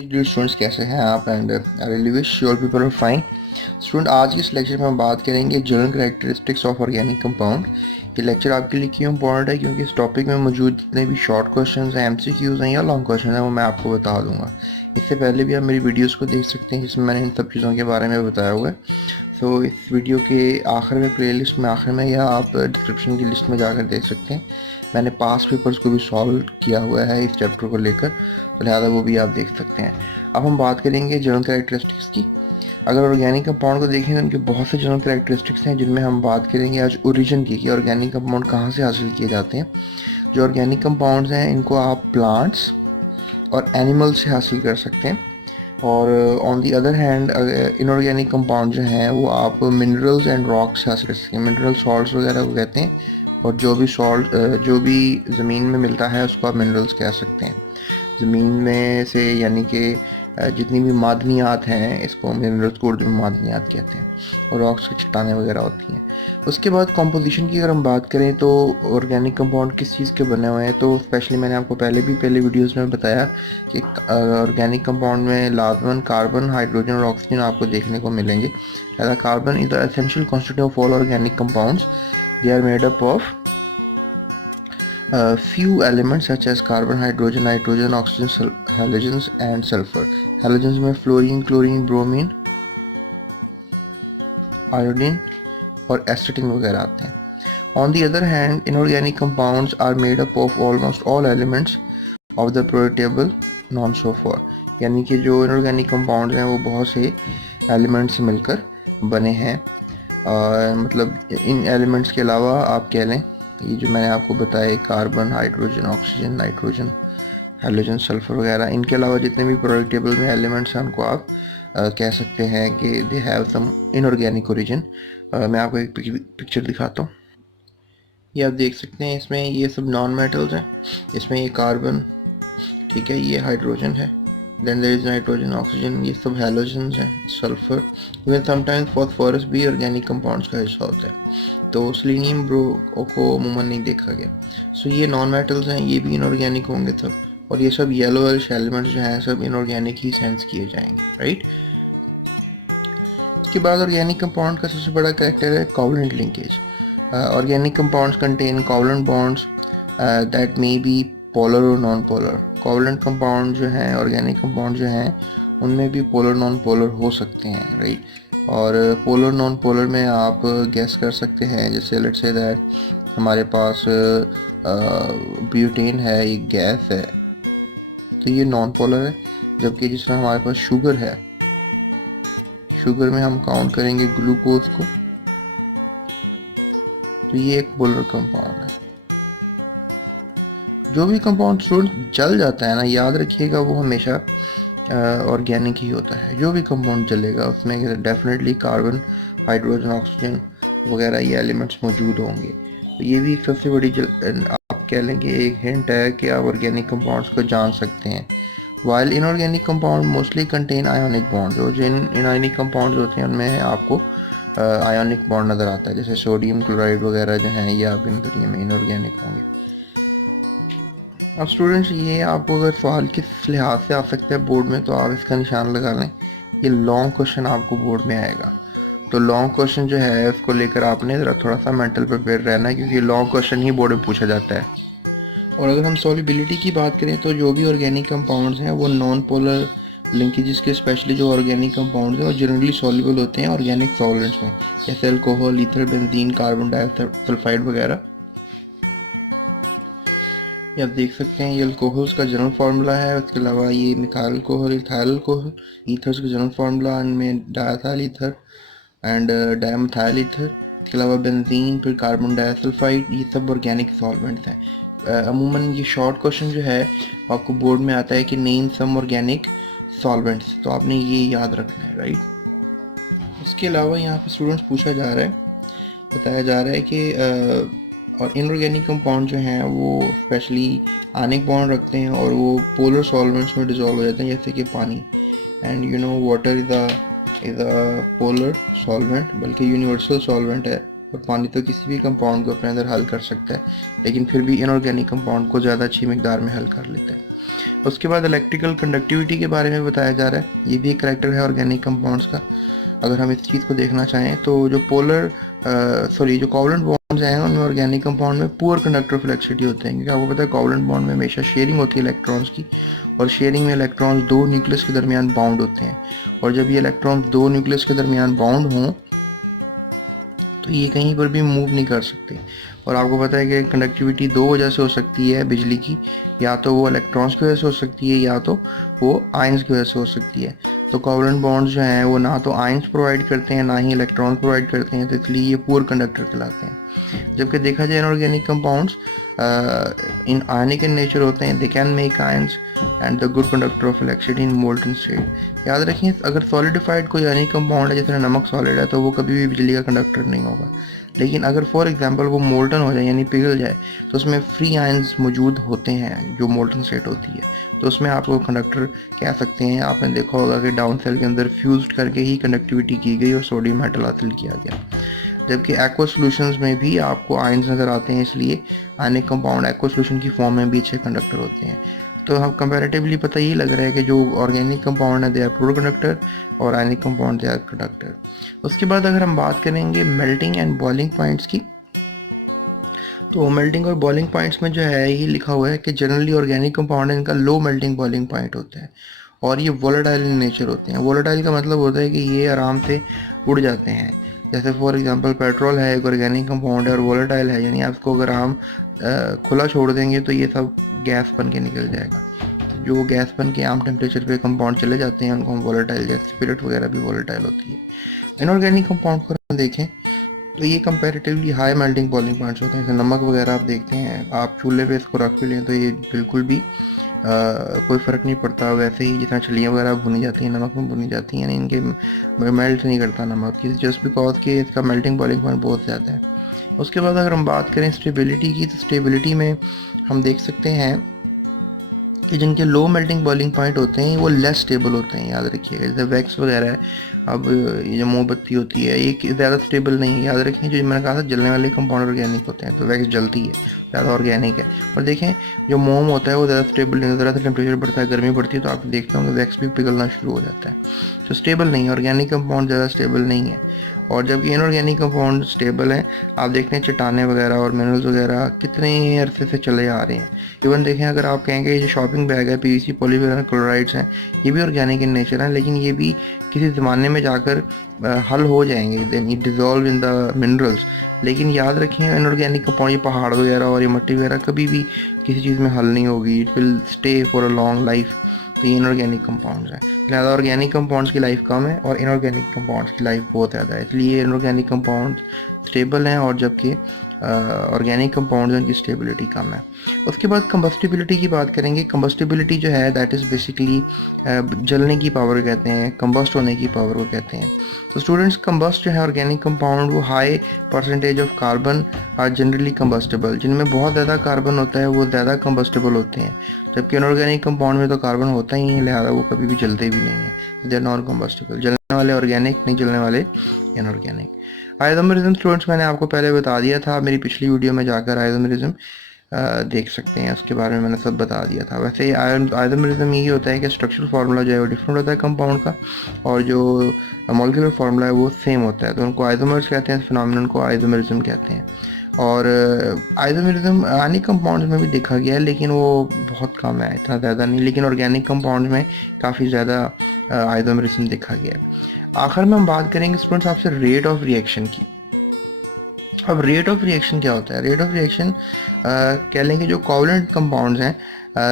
Dear students, कैसे हैं आप? And I really wish all people are fine. Student, आज के इस लेक्चर में हम बात करेंगे general characteristics of organic compound. ये लेक्चर आपके लिए क्यों इंपॉर्टेंट है? क्योंकि इस टॉपिक में मौजूद जितने भी शॉर्ट क्वेश्चंस हैं, एमसीक्यूज हैं या लॉन्ग क्वेश्चन हैं, वो मैं आपको बता दूंगा। इससे पहले भी आप मेरी वीडियोस को देख सकते हैं जिसमें मैंने इन सब चीज़ों के बारे में बताया हुआ है। सो इस वीडियो के आखिर में, प्लेलिस्ट में आखिर में, या आप डिस्क्रिप्शन की लिस्ट में जाकर देख सकते हैं। मैंने पास पेपर्स को भी सॉल्व किया हुआ है इस चैप्टर को लेकर, तो लिहाजा वो भी आप देख सकते हैं। अब हम बात करेंगे जनरल कैरेक्टरिस्टिक्स की। अगर ऑर्गेनिक कंपाउंड को देखें तो उनके बहुत से जनरल कैरेक्टरिस्टिक्स हैं, जिनमें हम बात करेंगे आज ओरिजिन की, कि ऑर्गेनिक कंपाउंड कहाँ से हासिल किए जाते हैं। जो ऑर्गेनिक कंपाउंड्स हैं इनको आप प्लांट्स और एनिमल से हासिल कर सकते हैं, और on the other hand inorganic compound जो हैं वो आप मिनरल्स एंड रॉक्स से हासिल कर सकते हैं। मिनरल सॉल्ट्स वगैरह को कहते हैं, और जो भी सॉल्ट जो भी ज़मीन में मिलता है उसको आप मिनरल्स कह सकते हैं। ज़मीन में से यानी कि जितनी भी मादनियात हैं, इसको मिनरल्स को उर्दू में मादनियात कहते हैं, और रॉक्स की चट्टानें वगैरह होती हैं। उसके बाद कंपोजिशन की अगर हम बात करें तो ऑर्गेनिक कंपाउंड किस चीज़ के बने हुए हैं, तो स्पेशली मैंने आपको पहले वीडियोस में बताया कि ऑर्गेनिक कंपाउंड में लाजमन कार्बन, हाइड्रोजन और ऑक्सीजन आपको देखने को मिलेंगे। लिहाजा carbon is the essential constituent of all organic compounds. They are made up of few elements such as carbon, hydrogen, nitrogen, oxygen, halogens and sulfur. Halogens में fluorine, chlorine, bromine, iodine और एसिटिन वगैरह आते हैं। On the other hand, inorganic compounds are made up of almost all elements of the periodic table known so far. यानी कि जो inorganic compounds हैं वो बहुत से elements से मिलकर बने हैं। मतलब इन elements के अलावा आप कह लें, ये जो मैंने आपको बताया, carbon, hydrogen, oxygen, nitrogen, halogen, sulphur वगैरह, इनके अलावा जितने भी periodic table में एलिमेंट्स हैं उनको आप कह सकते हैं कि they have some inorganic origin. मैं आपको एक पिक्चर दिखाता हूँ। ये आप देख सकते हैं, इसमें ये सब नॉन मेटल्स हैं। इसमें ये कार्बन, ठीक है, ये हाइड्रोजन है, then there is nitrogen, oxygen, ये सब हैलोजन्स हैं, सल्फर, इवन समटाइम्स फॉस्फोरस भी ऑर्गेनिक कंपाउंड्स का हिस्सा होता है। तो सेलेनियम ब्रो को अमूमन नहीं देखा गया। सो ये नॉन मेटल्स हैं, ये भी इनऑर्गेनिक होंगे सब, और ये सब येलोइश एलिमेंट्स जो हैं सब इनऑर्गेनिक ही सेंस किए जाएंगे, राइट। इसके बाद ऑर्गेनिक कंपाउंड का सबसे बड़ा कैरेक्टर है covalent linkage. Organic compounds contain covalent bonds that may be polar और नॉन पोलर। कोवलेंट कंपाउंड जो हैं, ऑर्गेनिक कंपाउंड जो हैं, उनमें भी पोलर नॉन पोलर हो सकते हैं, राइट। और पोलर नॉन पोलर में आप गेस कर सकते हैं, जैसे लेट्स से दैट हमारे पास ब्यूटेन है, एक गैस है, तो ये नॉन पोलर है। जबकि जिस तरह हमारे पास शुगर है, शुगर में हम काउंट करेंगे ग्लूकोज को, तो ये एक पोलर कंपाउंड है। जो भी कंपाउंड स्टूडेंट जल जाता है ना, याद रखिएगा वो हमेशा ऑर्गेनिक ही होता है। जो भी कंपाउंड जलेगा उसमें डेफिनेटली कार्बन, हाइड्रोजन, ऑक्सीजन वगैरह ये एलिमेंट्स मौजूद होंगे। तो ये भी एक सबसे बड़ी आप कह लें कि एक हिंट है कि आप ऑर्गेनिक कंपाउंड्स को जान सकते हैं। While inorganic compound mostly contain ionic bond, जो इनऑर्गेनिक कंपाउंड्स होते हैं उनमें आपको आयोनिक बॉन्ड नज़र आता है, जैसे सोडियम क्लोराइड वगैरह जो हैं, ये आपके नज़रिए में इनऑर्गेनिक होंगे। अब स्टूडेंट्स, ये आपको अगर सवाल किस लिहाज से आ सकता है बोर्ड में, तो आप इसका निशान लगा लें। ये लॉन्ग क्वेश्चन आपको बोर्ड में आएगा, तो लॉन्ग क्वेश्चन जो है उसको लेकर आपने ज़रा थोड़ा सा मेंटल प्रिपेयर रहना है, क्योंकि लॉन्ग क्वेश्चन ही बोर्ड में पूछा जाता है। और अगर हम सॉल्युबिलिटी की बात करें तो जो भी ऑर्गेनिक कंपाउंड्स हैं वो नॉन पोलर लिंकेजेस के, स्पेशली जो ऑर्गेनिक कंपाउंड्स हैं वो जनरली सॉल्युबल होते हैं ऑर्गेनिक सॉल्वेंट्स में, जैसे alcohol, ether, benzene, carbon dioxide वगैरह। ये आप देख सकते हैं, ये अल्कोहल्स का जनरल फार्मूला है। उसके अलावा ये methyl alcohol, ethyl alcohol, ethers का जनरल फार्मूला, इनमें diethyl ether and dimethyl ether. इसके अलावा बेंजीन, फिर कार्बन डाइसल्फाइड, ये सब ऑर्गेनिक सॉल्वेंट्स हैं। अमूमन ये शॉर्ट क्वेश्चन जो है आपको बोर्ड में आता है कि नेम सम ऑर्गेनिक सॉल्वेंट्स, तो आपने ये याद रखना है, राइट। इसके अलावा यहाँ पे स्टूडेंट्स पूछा जा रहा है, बताया जा रहा है कि और इनऑर्गेनिक कंपाउंड जो हैं वो स्पेशली आयनिक बॉन्ड रखते हैं और वो पोलर सॉल्वेंट्स में डिज़ोल्व हो जाते हैं, जैसे कि पानी। And you know water is a polar solvent, बल्कि यूनिवर्सल सॉल्वेंट है, और पानी तो किसी भी कंपाउंड को अपने अंदर हल कर सकता है, लेकिन फिर भी इनऑर्गेनिक कंपाउंड को ज़्यादा अच्छी मिकदार में हल कर लेता है। उसके बाद इलेक्ट्रिकल कंडक्टिविटी के बारे में बताया जा रहा है, ये भी एक करैक्टर है ऑर्गेनिक कंपाउंड्स का। अगर हम इस चीज़ को देखना चाहें तो जो जो कोवलेंट बॉन्ड्स हैं उनमें ऑर्गेनिक कंपाउंड में पुअर कंडक्टर ऑफ इलेक्ट्रिसिटी होते हैं, क्योंकि आपको पता है कोवलेंट बॉन्ड में हमेशा शेयरिंग होती है इलेक्ट्रॉन्स की, और शेयरिंग में इलेक्ट्रॉन्स दो न्यूक्लियस के दरमियान बाउंड होते हैं, और जब ये इलेक्ट्रॉन्स दो न्यूक्लियस के दरमियान बाउंड हों तो ये कहीं पर भी मूव नहीं कर सकते। और आपको पता है कि कंडक्टिविटी दो वजह से हो सकती है बिजली की, या तो वो इलेक्ट्रॉन्स की वजह से हो सकती है या तो वो आयंस की वजह से हो सकती है। तो कोवलेंट बॉन्ड्स जो हैं वो ना तो आयंस प्रोवाइड करते हैं ना ही इलेक्ट्रॉन्स प्रोवाइड करते हैं, तो इसलिए ये पुअर कंडक्टर कहलाते हैं। जबकि देखा जाए inorganic compounds in ionic in nature होते हैं, they can make ions and the good conductor of electricity in molten state. याद रखिए, अगर सॉलिडिफाइड कोई आयनिक कंपाउंड है, जैसे नमक सॉलिड है, तो वो कभी भी बिजली का कंडक्टर नहीं होगा। लेकिन अगर फॉर एग्जांपल वो मोल्टन हो जाए यानी पिघल जाए, तो उसमें फ्री आयंस मौजूद होते हैं जो मोल्टन स्टेट होती है, तो उसमें आप वो कंडक्टर कह सकते हैं। आपने देखा होगा कि डाउन सेल के अंदर फ्यूज्ड करके ही कंडक्टिविटी की गई और सोडियम मेटल हासिल किया गया। जबकि एक्वा सॉल्यूशंस में भी आपको आयंस नज़र आते हैं, इसलिए आयनिक कंपाउंड एक्वा सॉल्यूशन की फॉर्म में भी अच्छे कंडक्टर होते हैं। तो हम कंपैरेटिवली पता ये लग रहा है कि जो ऑर्गेनिक कंपाउंड है दे आर पुअर कंडक्टर और ionic compound they are conductor. उसके बाद अगर हम बात करेंगे मेल्टिंग एंड बॉइलिंग पॉइंट्स की, तो मेल्टिंग और बॉइलिंग पॉइंट्स में जो है ये लिखा हुआ है कि जनरली ऑर्गेनिक कंपाउंड है इनका लो मेल्टिंग बॉइलिंग पॉइंट होता है, और ये वोलेटाइल इन नेचर होते हैं। वोलेटाइल का मतलब होता है कि ये आराम से उड़ जाते हैं। जैसे फॉर एग्जांपल पेट्रोल है एक ऑर्गेनिक कंपाउंड है और वोलेटाइल है, यानी आपको अगर हम खुला छोड़ देंगे तो ये सब गैस बन के निकल जाएगा। जो गैस बन के आम टेम्परेचर पे कंपाउंड चले जाते हैं उनको हम वोलेटाइल, जैसे स्पिरिट वगैरह भी वोलेटाइल होती है। इनऑर्गेनिक कंपाउंड को हम देखें तो ये comparatively high melting boiling points होते हैं। जैसे नमक वगैरह आप देखते हैं, आप चूल्हे पे इसको रख भी लें तो ये बिल्कुल भी कोई फ़र्क नहीं पड़ता। वैसे ही जितना छलियाँ वगैरह भुनी जाती हैं नमक में भुनी जाती हैं, यानी इनके मेल्ट नहीं करता नमक की, जस्ट बिकॉज कि इसका मेल्टिंग बॉइलिंग पॉइंट बहुत ज़्यादा है। उसके बाद अगर हम बात करें स्टेबिलिटी की, तो स्टेबिलिटी में हम देख सकते हैं कि जिनके लो मेल्टिंग बॉइलिंग पॉइंट होते हैं वो लेस स्टेबल होते हैं। याद रखिएगा, जैसे वैक्स वगैरह है, अब ये जो मोमबत्ती होती है ये ज़्यादा स्टेबल नहीं है। याद रखें, जो मैंने कहा था जलने वाले कंपाउंड ऑर्गेनिक होते हैं, तो वैक्स जलती है, ज़्यादा ऑर्गेनिक है। और देखें जो मोम होता है वो ज़्यादा स्टेबल नहीं होता, ज़्यादा टेम्परेचर बढ़ता है, गर्मी बढ़ती है तो आप देखते होंगे वैक्स भी पिघलना शुरू हो जाता है। तो स्टेबल नहीं है, ऑर्गेनिक कंपाउंड ज़्यादा स्टेबल नहीं है। और जबकि इनऑर्गेनिक कंपाउंड स्टेबल हैं, आप देखते हैं चट्टानें वगैरह और मिनरल्स वगैरह कितने अरसे से चले आ रहे हैं। इवन देखें, अगर आप कहेंगे ये जो शॉपिंग बैग है पीवीसी पॉलीविनाइल क्लोराइड्स हैं, ये भी ऑर्गेनिक इन नेचर हैं, लेकिन ये भी किसी ज़माने में जाकर हल हो जाएंगे, then it dissolve in the minerals. लेकिन याद रखें इनऑर्गेनिक कंपाउंड, ये पहाड़ वगैरह और ये मिट्टी वगैरह कभी भी किसी चीज़ में हल नहीं होगी, it will stay for a long life. तो ये इनऑर्गेनिक कंपाउंड्स हैं। लिहाजा ऑर्गेनिक कंपाउंड्स की लाइफ कम है और इनऑर्गेनिक कंपाउंड्स की लाइफ बहुत ज़्यादा है, इसलिए इनऑर्गेनिक कंपाउंड स्टेबल हैं, और जबकि ऑर्गेनिक कंपाउंड्स उनकी स्टेबिलिटी कम है। उसके बाद कंबस्टिबिलिटी की बात करेंगे। कंबस्टिबिलिटी जो है दैट इज़ बेसिकली जलने की पावर कहते हैं, कंबस्ट होने की पावर को कहते हैं। तो स्टूडेंट्स, कंबस्ट जो है ऑर्गेनिक कंपाउंड वो high percentage of carbon are generally combustible, जिनमें बहुत ज़्यादा कार्बन होता है वो ज़्यादा कंबस्टेबल होते हैं। जबकि इनऑर्गेनिक कंपाउंड में तो कार्बन होता ही है, लिहाजा वो कभी भी जलते भी नहीं है, दे आर नॉन कंबस्टेबल। जलने वाले ऑर्गेनिक, नहीं जलने वाले इनऑर्गेनिक। आइसोमेरिज्म स्टूडेंट्स मैंने आपको पहले बता दिया था, मेरी पिछली वीडियो में जाकर आइसोमेरिज्म देख सकते हैं, उसके बारे में मैंने सब बता दिया था। वैसे आइसोमेरिज्म ये होता है कि स्ट्रक्चरल फार्मूला जो है वो डिफरेंट होता है कंपाउंड का, और जो मॉलिक्यूलर फार्मूला है वो सेम होता है, तो उनको आइसोमर्स कहते हैं, फिनोमिनन को आइसोमेरिज्म कहते हैं। और आइसोमेरिज्म आयनिक कंपाउंड्स में भी देखा गया है, लेकिन वो बहुत कम है, इतना ज़्यादा नहीं, लेकिन ऑर्गेनिक कंपाउंड्स में काफ़ी ज़्यादा आइसोमेरिज्म देखा गया है। आखिर में हम बात करेंगे स्टूडेंट्स आपसे रेट ऑफ रिएक्शन की। अब रेट ऑफ रिएक्शन क्या होता है? रेट ऑफ रिएक्शन कह लेंगे जो कोवलेंट कंपाउंड्स हैं,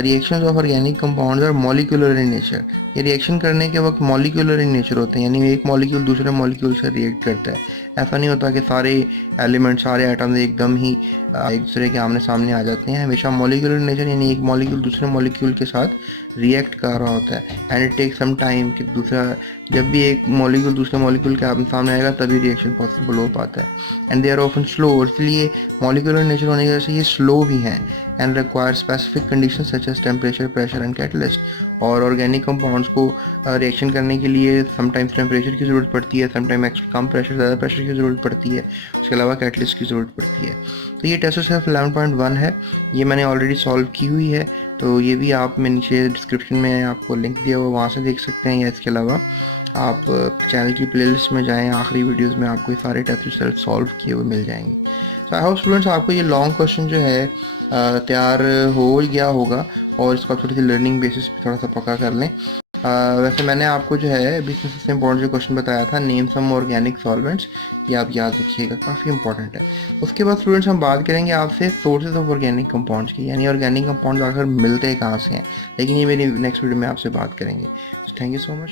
रिएक्शंस ऑफ ऑर्गेनिक कंपाउंड्स और मॉलिक्यूलर इन नेचर। ये रिएक्शन करने के वक्त मॉलिक्यूलर इन नेचर होते हैं, यानी एक मॉलिक्यूल दूसरे मॉलिक्यूल से रिएक्ट करता है। ऐसा नहीं होता कि सारे एलिमेंट, सारे एटम्स एकदम ही एक दूसरे के आमने सामने आ जाते हैं। हमेशा मॉलिक्यूलर नेचर, यानी एक मॉलिक्यूल दूसरे मॉलिक्यूल के साथ रिएक्ट कर रहा होता है, and it take some time कि दूसरा, जब भी एक मॉलिक्यूल दूसरे मॉलिक्यूल के आमने सामने आएगा तभी रिएक्शन पॉसिबल हो पाता है। And they are often slow, इसलिए मॉलिक्यूलर नेचर होने की वजह से ये स्लो भी हैं, and require specific condition such as temperature, pressure and catalyst. और ऑर्गेनिक कंपाउंड्स को रिएक्शन करने के लिए समटाइम्स टेम्परेचर की ज़रूरत पड़ती है, समटाइम एक्स्ट्रा कम प्रेशर, ज़्यादा प्रेशर की ज़रूरत पड़ती है, उसके अलावा कैटलिस्ट की ज़रूरत पड़ती है। तो ये टेस्ट सिर्फ 11.1 है, ये मैंने ऑलरेडी सॉल्व की हुई है, तो ये भी आप मैं नीचे डिस्क्रिप्शन में आपको लिंक दिया हुआ वहाँ से देख सकते हैं, या इसके अलावा आप चैनल की प्लेलिस्ट में जाएं, आखिरी वीडियोस में आपको ये सारे टेस्ट रिजल्ट सॉल्व किए हुए मिल जाएंगे। सो आई होप स्टूडेंट्स आपको ये लॉन्ग क्वेश्चन जो है तैयार हो गया होगा, और इसको आप थोड़ी सी लर्निंग बेसिस पे थोड़ा सा पक्का कर लें। वैसे मैंने आपको जो है अभी सबसे इम्पोर्टेंट जो क्वेश्चन बताया था, नेम सम ऑर्गेनिक सॉल्वेंट्स, ये आप याद रखिएगा, काफ़ी इंपॉर्टेंट है। उसके बाद स्टूडेंट्स हम बात करेंगे आपसे सोर्सेज ऑफ ऑर्गेनिक कंपाउंड्स की, यानी ऑर्गेनिक कंपाउंड्स आखिर मिलते कहाँ से हैं, लेकिन ये मेरी नेक्स्ट वीडियो में आपसे बात करेंगे। Thank you so much.